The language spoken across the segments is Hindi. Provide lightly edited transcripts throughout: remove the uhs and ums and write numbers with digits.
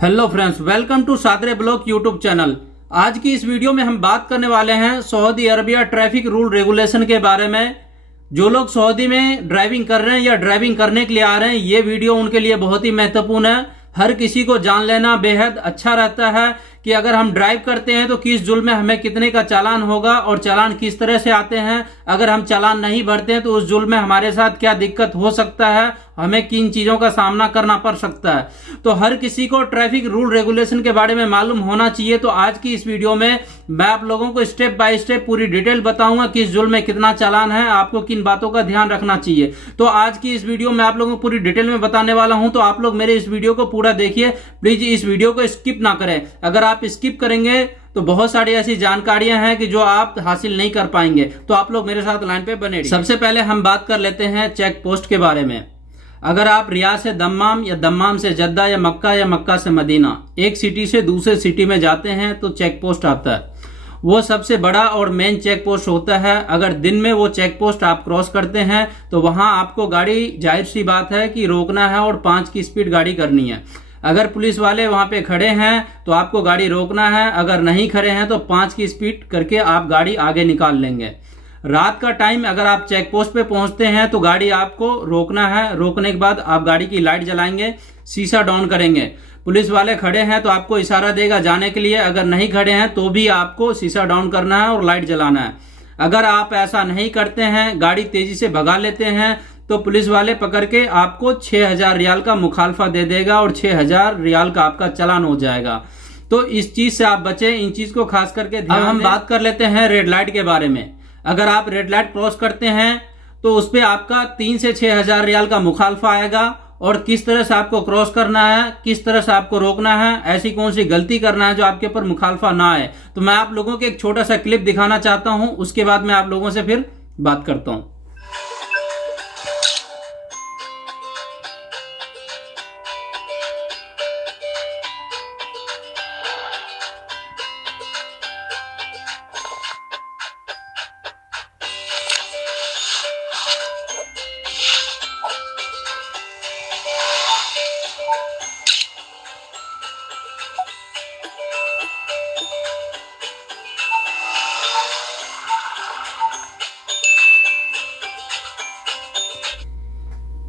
हेलो फ्रेंड्स, वेलकम टू सादरे ब्लॉग यूट्यूब चैनल। आज की इस वीडियो में हम बात करने वाले हैं Saudi Arabia traffic rule regulation के बारे में। जो लोग सऊदी में ड्राइविंग कर रहे हैं या ड्राइविंग करने के लिए आ रहे हैं, ये वीडियो उनके लिए बहुत ही महत्वपूर्ण है। हर किसी को जान लेना बेहद अच्छा रहता है कि अगर हम ड्राइव करते हैं तो किस जुल्म में हमें कितने का चालान होगा और चालान किस तरह से आते हैं। अगर हम चालान नहीं भरते हैं तो उस जुल्म में हमारे साथ क्या दिक्कत हो सकता है, हमें किन चीजों का सामना करना पड़ सकता है। तो हर किसी को ट्रैफिक रूल रेगुलेशन के बारे में मालूम होना चाहिए। तो आज की इस वीडियो में मैं आप लोगों को स्टेप बाय स्टेप पूरी डिटेल बताऊंगा किस जुल्म में कितना चालान है, आपको किन बातों का ध्यान रखना चाहिए। तो आज की इस वीडियो में आप लोगों को पूरी डिटेल में बताने वाला हूं, तो आप लोग मेरे इस वीडियो को पूरा देखिए। प्लीज इस वीडियो को स्किप ना करें। अगर आप स्किप करेंगे तो बहुत सारी ऐसी जानकारियां हैं कि जो आप हासिल नहीं कर पाएंगे। तो आप लोग मेरे साथ लाइन पे बने रहिए। सबसे पहले हम बात कर लेते हैं चेक पोस्ट के बारे में। अगर आप रियाद से दम्माम या दम्माम से जद्दा या मक्का से मदीना एक सिटी से दूसरे सिटी में जाते हैं तो चेक पोस्ट आता है। वो सबसे बड़ा और मेन चेक पोस्ट होता है। अगर दिन में वो चेक पोस्ट आप क्रॉस करते हैं तो वहां आपको गाड़ी, जाहिर सी बात है कि रोकना है और 5 की स्पीड गाड़ी करनी है। अगर पुलिस वाले वहां पे खड़े हैं तो आपको गाड़ी रोकना है, अगर नहीं खड़े हैं तो 5 की स्पीड करके आप गाड़ी आगे निकाल लेंगे। रात का टाइम अगर आप चेक पोस्ट पे पहुंचते हैं तो गाड़ी आपको रोकना है। रोकने के बाद आप गाड़ी की लाइट जलाएंगे, शीशा डाउन करेंगे। पुलिस वाले खड़े हैं तो आपको इशारा देगा जाने के लिए, अगर नहीं खड़े हैं तो भी आपको शीशा डाउन करना है और लाइट जलाना है। अगर आप ऐसा नहीं करते हैं, गाड़ी तेजी से भगा लेते हैं, तो पुलिस वाले पकड़ के आपको 6000 रियाल का मुखालफा दे देगा और 6000 रियाल का आपका चालान हो जाएगा। तो इस चीज से आप बचें, इन चीज को खास करके ध्यान दें। हम बात कर लेते हैं रेड लाइट के बारे में। अगर आप रेड लाइट क्रॉस करते हैं तो उस पर आपका 3 से 6000 रियाल का मुखालफा आएगा। और किस तरह से आपको क्रॉस करना है, किस तरह से आपको रोकना है, ऐसी कौन सी गलती करना है जो आपके ऊपर मुखालफा ना आए। तो मैं आप लोगों को एक छोटा सा क्लिप दिखाना चाहता हूं, उसके बाद मैं आप लोगों से फिर बात करता हूं।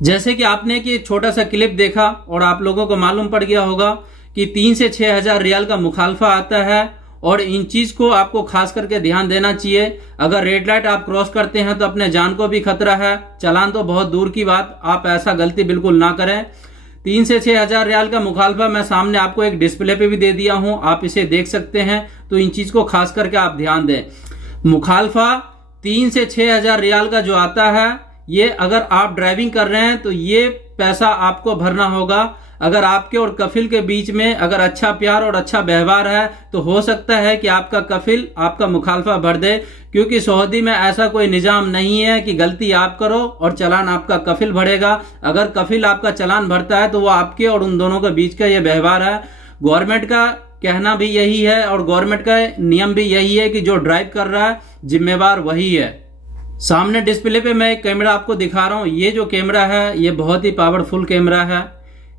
जैसे कि आपने कि छोटा सा क्लिप देखा और आप लोगों को मालूम पड़ गया होगा कि 3 से 6000 रियाल का मुखालफा आता है। और इन चीज को आपको खास करके ध्यान देना चाहिए। अगर रेड लाइट आप क्रॉस करते हैं तो अपने जान को भी खतरा है, चालान तो बहुत दूर की बात, आप ऐसा गलती बिल्कुल ना करें। 3 से 6000 रियाल का मुखालफा मैं सामने आपको एक डिस्प्ले पे भी दे दिया हूं, आप इसे देख सकते हैं। तो इन चीज को खास करके आप ध्यान दें। मुखालफा 3 से 6000 रियाल का जो आता है, ये अगर आप ड्राइविंग कर रहे हैं तो ये पैसा आपको भरना होगा। अगर आपके और कफिल के बीच में अगर अच्छा प्यार और अच्छा व्यवहार है तो हो सकता है कि आपका कफिल आपका मुखालफा भर दे, क्योंकि सऊदी में ऐसा कोई निजाम नहीं है कि गलती आप करो और चालान आपका कफिल भरेगा। अगर कफिल आपका चालान भरता है तो वो आपके और उन दोनों के बीच का ये व्यवहार है। गवर्नमेंट का कहना भी यही है और गवर्नमेंट का नियम भी यही है कि जो ड्राइव कर रहा है जिम्मेवार वही है। सामने डिस्प्ले पे मैं एक कैमरा आपको दिखा रहा हूं। ये जो कैमरा है ये बहुत ही पावरफुल कैमरा है।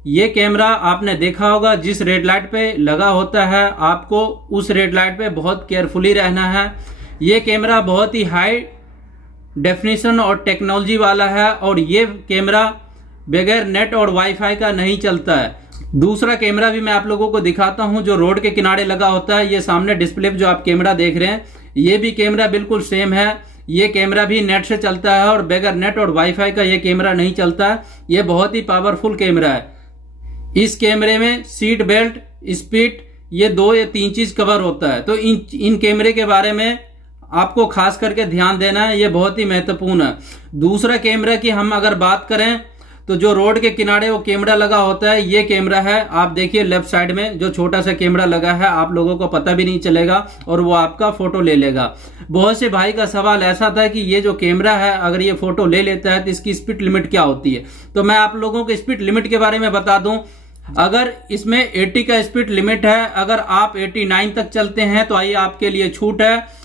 ये कैमरा आपने देखा होगा जिस रेड लाइट पे लगा होता है, आपको उस रेड लाइट पे बहुत केयरफुली रहना है। ये कैमरा बहुत ही हाई डेफिनेशन और टेक्नोलॉजी वाला है और ये कैमरा बगैर नेट और वाईफाई का नहीं चलता है। दूसरा कैमरा भी मैं आप लोगों को दिखाता हूं जो रोड के किनारे लगा होता है। ये सामने डिस्प्ले पे जो आप कैमरा देख रहे हैं, ये भी कैमरा बिल्कुल सेम है। ये कैमरा भी नेट से चलता है और बगैर नेट और वाईफाई का ये कैमरा नहीं चलता है। ये बहुत ही पावरफुल कैमरा है। इस कैमरे में सीट बेल्ट, स्पीड, ये 2 या 3 चीज कवर होता है। तो इन कैमरे के बारे में आपको खास करके ध्यान देना है, ये बहुत ही महत्वपूर्ण है। दूसरा कैमरा की हम अगर बात करें तो जो रोड के किनारे वो कैमरा लगा होता है, ये कैमरा है। आप देखिए लेफ्ट साइड में जो छोटा सा कैमरा लगा है, आप लोगों को पता भी नहीं चलेगा और वो आपका फोटो ले लेगा। बहुत से भाई का सवाल ऐसा था कि ये जो कैमरा है अगर ये फोटो ले लेता है तो इसकी स्पीड लिमिट क्या होती है। तो मैं आप लोगों को स्पीड लिमिट के बारे में बता दूं। अगर इसमें 80 का स्पीड लिमिट है, अगर आप 89 तक चलते हैं तो आइए आपके लिए छूट है।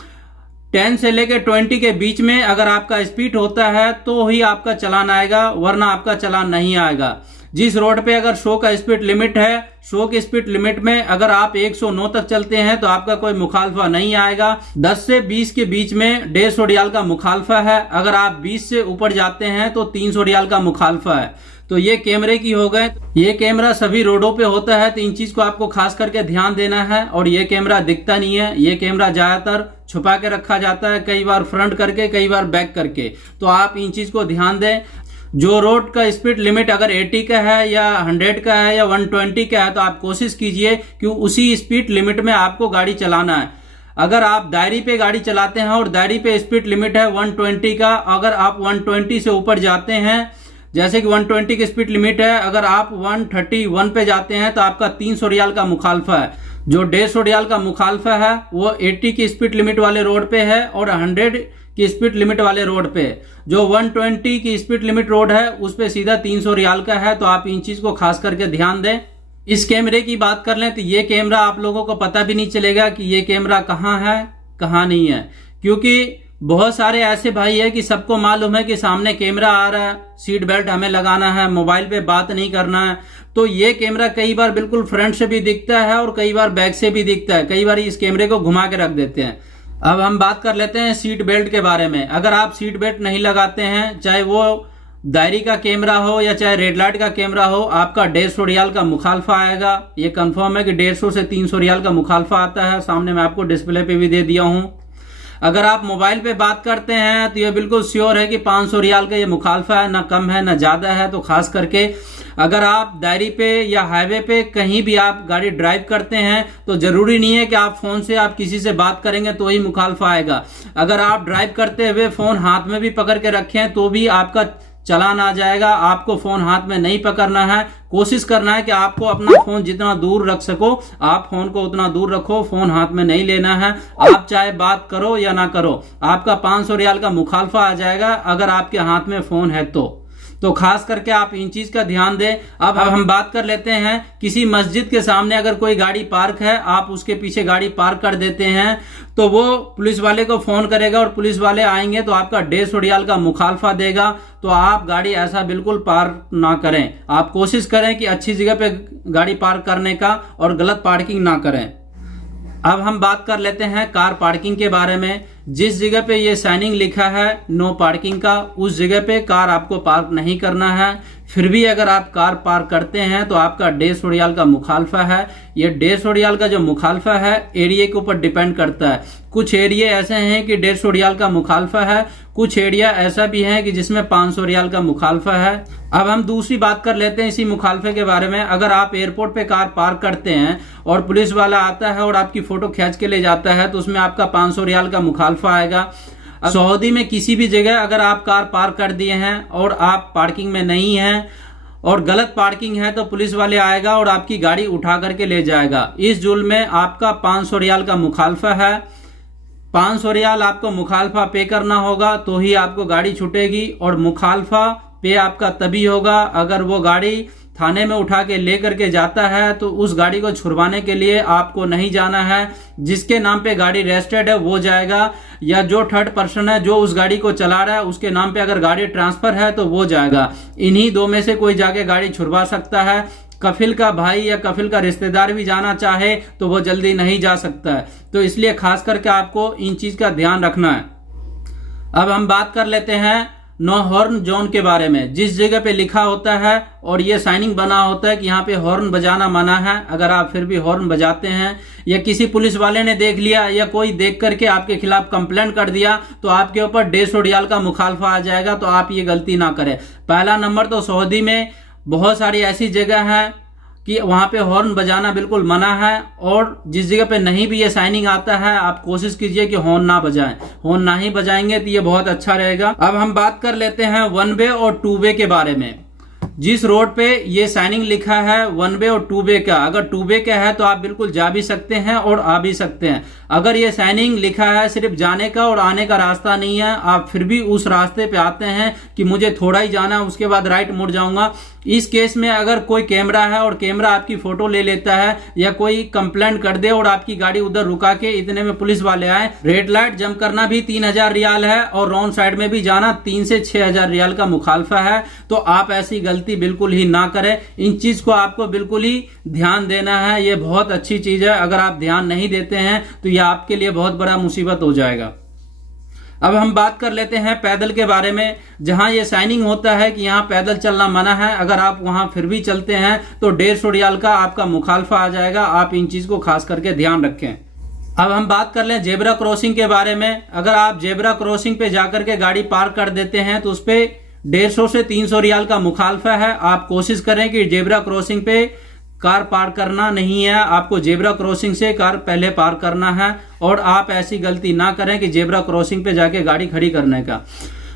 10 से लेकर 20 के बीच में अगर आपका स्पीड होता है तो ही आपका चालान आएगा, वरना आपका चालान नहीं आएगा। जिस रोड पे अगर 100 का स्पीड लिमिट है, 100 की स्पीड लिमिट में अगर आप 109 तक चलते हैं तो आपका कोई मुखालफा नहीं आएगा। 10 से 20 के बीच में 150 रियाल का मुखालफा है। अगर आप 20 से ऊपर जाते हैं तो 300 रियाल का मुखालफा है। तो ये कैमरे की हो गए। ये कैमरा सभी रोडों पे होता है, तो इन चीज को आपको खास करके ध्यान देना है। और ये कैमरा दिखता नहीं है, ये कैमरा ज्यादातर छुपा के रखा जाता है, कई बार फ्रंट करके कई बार बैक करके। तो आप इन चीज को ध्यान दें। जो रोड का स्पीड लिमिट अगर 80 का है या 100 का है या 120 का है तो आप कोशिश कीजिए कि उसी स्पीड लिमिट में आपको गाड़ी चलाना है। अगर आप दायरी पे गाड़ी चलाते हैं और दायरी पे स्पीड लिमिट है 120 का, अगर आप 120 से ऊपर जाते हैं, जैसे कि 120 की स्पीड लिमिट है, अगर आप 131 पे जाते हैं तो आपका 300 रियाल का मुखालफा है। जो 150 रियाल का मुखालफा है वो 80 की स्पीड लिमिट वाले रोड पे है और 100 की स्पीड लिमिट वाले रोड पे। जो 120 की स्पीड लिमिट रोड है उस पे सीधा 300 रियाल का है। तो आप इन चीज को खास करके ध्यान दें। इस कैमरे की बात कर लें तो ये कैमरा आप लोगों को पता भी नहीं चलेगा कि ये कैमरा कहाँ है कहाँ नहीं है, क्योंकि बहुत सारे ऐसे भाई है कि सबको मालूम है कि सामने कैमरा आ रहा है, सीट बेल्ट हमें लगाना है, मोबाइल पे बात नहीं करना है। तो ये कैमरा कई बार बिल्कुल फ्रंट से भी दिखता है और कई बार बैक से भी दिखता है। कई बार इस कैमरे को घुमा के रख देते हैं। अब हम बात कर लेते हैं सीट बेल्ट के बारे में। अगर आप सीट बेल्ट नहीं लगाते हैं, चाहे वो दायरी का कैमरा हो या चाहे रेड लाइट का कैमरा हो, आपका 150 रियाल का मुखालफा आएगा। ये कंफर्म है कि 150 से 300 रियाल का मुखालफा आता है। सामने मैं आपको डिस्प्ले पे भी दे दिया हूं। अगर आप मोबाइल पे बात करते हैं तो ये बिल्कुल श्योर है कि 500 रियाल का ये मुखालफा है, ना कम है ना ज्यादा है। तो खास करके अगर आप दायरी पे या हाईवे पे कहीं भी आप गाड़ी ड्राइव करते हैं तो जरूरी नहीं है कि आप फोन से आप किसी से बात करेंगे तो ही मुखालफा आएगा। अगर आप ड्राइव करते हुए फोन हाथ में भी पकड़ के रखें तो भी आपका चालान आ जाएगा। आपको फोन हाथ में नहीं पकड़ना है। कोशिश करना है कि आपको अपना फोन जितना दूर रख सको आप फोन को उतना दूर रखो, फोन हाथ में नहीं लेना है। आप चाहे बात करो या ना करो, आपका 500 रियाल का मुखालफा आ जाएगा अगर आपके हाथ में फोन है तो खास करके आप इन चीज का ध्यान दें। अब हम बात कर लेते हैं, किसी मस्जिद के सामने अगर कोई गाड़ी पार्क है, आप उसके पीछे गाड़ी पार्क कर देते हैं तो वो पुलिस वाले को फोन करेगा और पुलिस वाले आएंगे तो आपका 150 रियाल का मुखालफा देगा। तो आप गाड़ी ऐसा बिल्कुल पार्क ना करें। आप कोशिश करें कि अच्छी जगह पे गाड़ी पार्क करने का और गलत पार्किंग ना करें। अब हम बात कर लेते हैं कार पार्किंग के बारे में। जिस जगह पे ये साइनिंग लिखा है नो पार्किंग का, उस जगह पे कार आपको पार्क नहीं करना है। फिर भी अगर आप कार पार्क करते हैं तो आपका 150 रियाल का मुखालफा है। ये 150 रियाल का जो मुखालफा है एरिया के ऊपर डिपेंड करता है। कुछ एरिया ऐसे हैं कि 150 रियाल का मुखालफा है, कुछ एरिया ऐसा भी है कि जिसमें 500 रियाल का मुखालफा है। अब हम दूसरी बात कर लेते हैं इसी मुखालफे के बारे में। अगर आप एयरपोर्ट पे कार पार्क करते हैं और पुलिस वाला आता है और आपकी फोटो खींच के ले जाता है तो उसमें आपका 500 रियाल का मुखालफा आएगा। सऊदी में किसी भी जगह अगर आप कार पार्क कर दिए हैं और आप पार्किंग में नहीं हैं और गलत पार्किंग है तो पुलिस वाले आएगा और आपकी गाड़ी उठा करके ले जाएगा। इस जुल्म में आपका 500 रियाल का मुखालफा है। 500 रियाल आपको मुखालफा पे करना होगा तो ही आपको गाड़ी छूटेगी। और मुखालफा पे आपका तभी होगा अगर वो गाड़ी थाने में उठा के लेकर के जाता है तो उस गाड़ी को छुड़वाने के लिए आपको नहीं जाना है। जिसके नाम पे गाड़ी रजिस्टर्ड है वो जाएगा, या जो थर्ड पर्सन है जो उस गाड़ी को चला रहा है उसके नाम पे अगर गाड़ी ट्रांसफर है तो वो जाएगा। इन्हीं दो में से कोई जाके गाड़ी छुड़वा सकता है। कफिल का भाई या कफिल का रिश्तेदार भी जाना चाहे तो वो जल्दी नहीं जा सकता है। तो इसलिए खास करके आपको इन चीज का ध्यान रखना है। अब हम बात कर लेते हैं नो हॉर्न जोन के बारे में। जिस जगह पे लिखा होता है और ये साइनिंग बना होता है कि यहाँ पे हॉर्न बजाना मना है, अगर आप फिर भी हॉर्न बजाते हैं या किसी पुलिस वाले ने देख लिया या कोई देख करके आपके खिलाफ कंप्लेंट कर दिया तो आपके ऊपर 150 रियाल का मुखालफा आ जाएगा। तो आप ये गलती ना करें। पहला नंबर तो सऊदी में बहुत सारी ऐसी जगह है कि वहां पे हॉर्न बजाना बिल्कुल मना है, और जिस जगह पे नहीं भी ये साइनिंग आता है आप कोशिश कीजिए कि हॉर्न ना बजाएं। हॉर्न ना ही बजाएंगे तो ये बहुत अच्छा रहेगा। अब हम बात कर लेते हैं 1 वे और 2 वे के बारे में। जिस रोड पे ये साइनिंग लिखा है 1 वे और 2 वे का, अगर 2 वे का है तो आप बिल्कुल जा भी सकते हैं और आ भी सकते हैं। अगर ये साइनिंग लिखा है सिर्फ जाने का और आने का रास्ता नहीं है, आप फिर भी उस रास्ते पे आते हैं कि मुझे थोड़ा ही जाना है उसके बाद राइट मुड़ जाऊंगा, इस केस में अगर कोई कैमरा है और कैमरा आपकी फोटो ले लेता है या कोई कंप्लेंट कर दे और आपकी गाड़ी उधर रुका के इतने में पुलिस वाले आए, रेड लाइट जंप करना भी 3000 रियाल है और रॉन्ग साइड में भी जाना 3 से 6000 रियाल का मुखालफा है। तो आप ऐसी गलती गलती बिल्कुल ही ना करें। इन चीज को आपको बिल्कुल ही ध्यान देना है। ये बहुत अच्छी चीज है, अगर आप ध्यान नहीं देते हैं तो ये आपके लिए बहुत बड़ा मुसीबत हो जाएगा। अब हम बात कर लेते हैं पैदल के बारे में। जहां ये साइनिंग होता है कि यहाँ पैदल चलना मना है, अगर आप वहां फिर भी चलते हैं तो 150 रियाल का आपका मुखालफा आ जाएगा। आप इन चीज को खास करके ध्यान रखें। अब हम बात कर लें जेब्रा क्रॉसिंग के बारे में। अगर आप जेब्रा क्रॉसिंग पे जाकर के गाड़ी पार्क कर देते हैं तो उस पे 150 से 300 रियाल का मुखालफा है। आप कोशिश करें कि जेब्रा क्रॉसिंग पे कार पार करना नहीं है, आपको जेब्रा क्रॉसिंग से कार पहले पार करना है। और आप ऐसी गलती ना करें कि जेब्रा क्रॉसिंग पे जाके गाड़ी खड़ी करने का।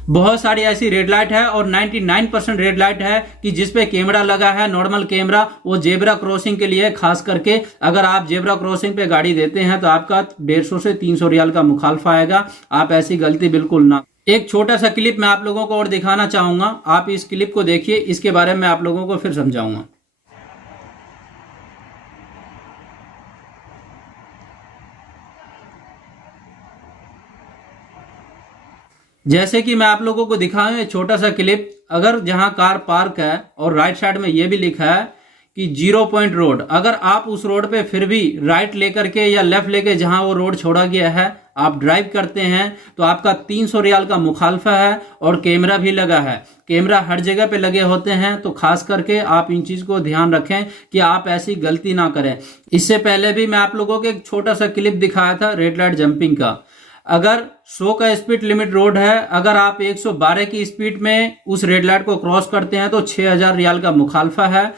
बहुत सारी ऐसी रेड लाइट है और 99% रेड लाइट है कि जिसपे कैमरा लगा है, नॉर्मल कैमरा, वो जेब्रा क्रॉसिंग के लिए। खास करके अगर आप जेब्रा क्रॉसिंग पे गाड़ी देते हैं तो आपका 150 से 300 रियाल का मुखालफा आएगा। आप ऐसी गलती बिल्कुल ना। एक छोटा सा क्लिप मैं आप लोगों को और दिखाना चाहूंगा, आप इस क्लिप को देखिए, इसके बारे में आप लोगों को फिर समझाऊंगा। जैसे कि मैं आप लोगों को दिखाऊं ये छोटा सा क्लिप। अगर जहां कार पार्क है और राइट साइड में ये भी लिखा है कि 0 पॉइंट रोड, अगर आप उस रोड पे फिर भी राइट लेकर के या लेफ्ट लेके जहां वो रोड छोड़ा गया है आप ड्राइव करते हैं तो आपका 300 रियाल का मुखालफा है। और कैमरा भी लगा है, कैमरा हर जगह पे लगे होते हैं। तो खास करके आप इन चीज को ध्यान रखें कि आप ऐसी गलती ना करें। इससे पहले भी मैं आप लोगों को एक छोटा सा क्लिप दिखाया था रेड लाइट जंपिंग का। अगर 100 का स्पीड लिमिट रोड है, अगर आप 112 की स्पीड में उस रेड लाइट को क्रॉस करते हैं तो 6000 रियाल का मुखालफा है।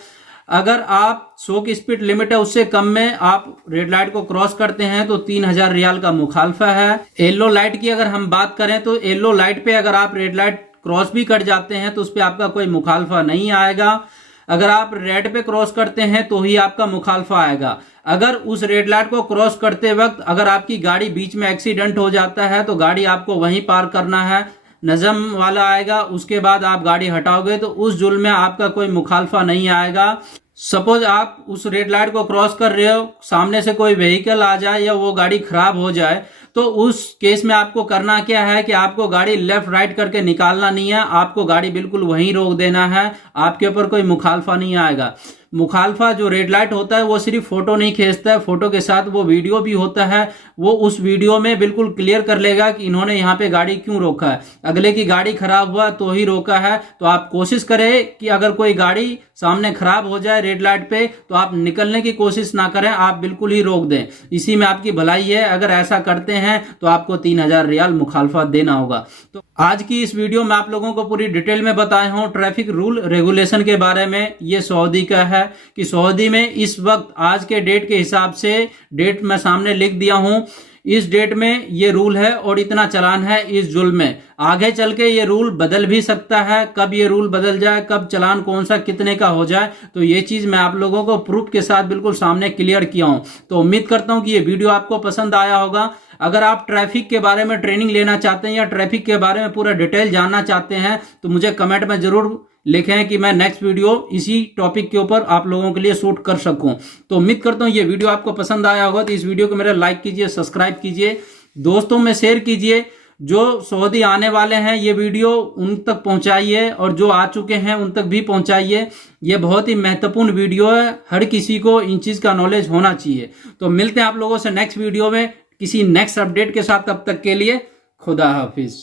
अगर आप 100 की स्पीड लिमिट है उससे कम में आप रेड लाइट को क्रॉस करते हैं तो 3000 रियाल का मुखालफा है। येलो लाइट की अगर हम बात करें तो येलो लाइट पे अगर आप रेड लाइट क्रॉस भी कर जाते हैं तो उस पर आपका कोई मुखालफा नहीं आएगा। अगर आप रेड पे क्रॉस करते हैं तो ही आपका मुखालफा आएगा। अगर उस रेड लाइट को क्रॉस करते वक्त अगर आपकी गाड़ी बीच में एक्सीडेंट हो जाता है तो गाड़ी आपको वहीं पार करना है, नजम वाला आएगा, उसके बाद आप गाड़ी हटाओगे तो उस जुल्म में आपका कोई मुखालफा नहीं आएगा। सपोज आप उस रेड लाइट को क्रॉस कर रहे हो, सामने से कोई व्हीकल आ जाए या वो गाड़ी खराब हो जाए तो उस केस में आपको करना क्या है कि आपको गाड़ी लेफ्ट राइट करके निकालना नहीं है, आपको गाड़ी बिल्कुल वहीं रोक देना है। आपके ऊपर कोई मुखालफा नहीं आएगा। मुखालफा जो रेड लाइट होता है वो सिर्फ फोटो नहीं खींचता है, फोटो के साथ वो वीडियो भी होता है। वो उस वीडियो में बिल्कुल क्लियर कर लेगा कि इन्होंने यहाँ पे गाड़ी क्यों रोका है, अगले की गाड़ी खराब हुआ तो ही रोका है। तो आप कोशिश करें कि अगर कोई गाड़ी सामने खराब हो जाए रेड लाइट पे तो आप निकलने की कोशिश ना करें, आप बिल्कुल ही रोक दें। इसी में आपकी भलाई है। अगर ऐसा करते हैं तो आपको 3000 रियाल मुखालफा देना होगा। तो आज की इस वीडियो में आप लोगों को पूरी डिटेल में बताया हूं ट्रैफिक रूल रेगुलेशन के बारे में। ये सऊदी का है कि सऊदी में इस वक्त आज के डेट के हिसाब से, डेट मैं सामने लिख दिया हूं, इस डेट में ये रूल है और इतना चलान है इस जुल्म में। आगे चल के ये रूल बदल भी सकता है, कब ये रूल बदल जाए, कब चलान कौन सा कितने का हो जाए, तो ये चीज मैं आप लोगों को प्रूफ के साथ बिल्कुल सामने क्लियर किया हूं। तो उम्मीद करता हूं कि ये वीडियो आपको पसंद आया होगा। अगर आप ट्रैफिक के बारे में ट्रेनिंग लेना चाहते हैं या ट्रैफिक के बारे में पूरा डिटेल जानना चाहते हैं तो मुझे कमेंट में जरूर लिखें कि मैं नेक्स्ट वीडियो इसी टॉपिक के ऊपर आप लोगों के लिए शूट कर सकूं। तो उम्मीद करता हूं ये वीडियो आपको पसंद आया होगा। तो इस वीडियो को मेरा लाइक कीजिए, सब्सक्राइब कीजिए, दोस्तों में शेयर कीजिए। जो सऊदी आने वाले हैं ये वीडियो उन तक पहुंचाइए और जो आ चुके हैं उन तक भी पहुंचाइए। ये बहुत ही महत्वपूर्ण वीडियो है, हर किसी को इन चीज का नॉलेज होना चाहिए। तो मिलते हैं आप लोगों से नेक्स्ट वीडियो में किसी नेक्स्ट अपडेट के साथ। तब तक के लिए खुदा हाफिज।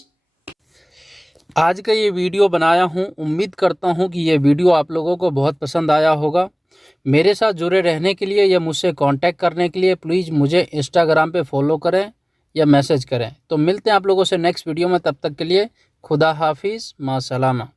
आज का ये वीडियो बनाया हूँ, उम्मीद करता हूँ कि ये वीडियो आप लोगों को बहुत पसंद आया होगा। मेरे साथ जुड़े रहने के लिए या मुझसे कांटेक्ट करने के लिए प्लीज़ मुझे इंस्टाग्राम पे फॉलो करें या मैसेज करें। तो मिलते हैं आप लोगों से नेक्स्ट वीडियो में, तब तक के लिए खुदा हाफिज़, मा सलामा।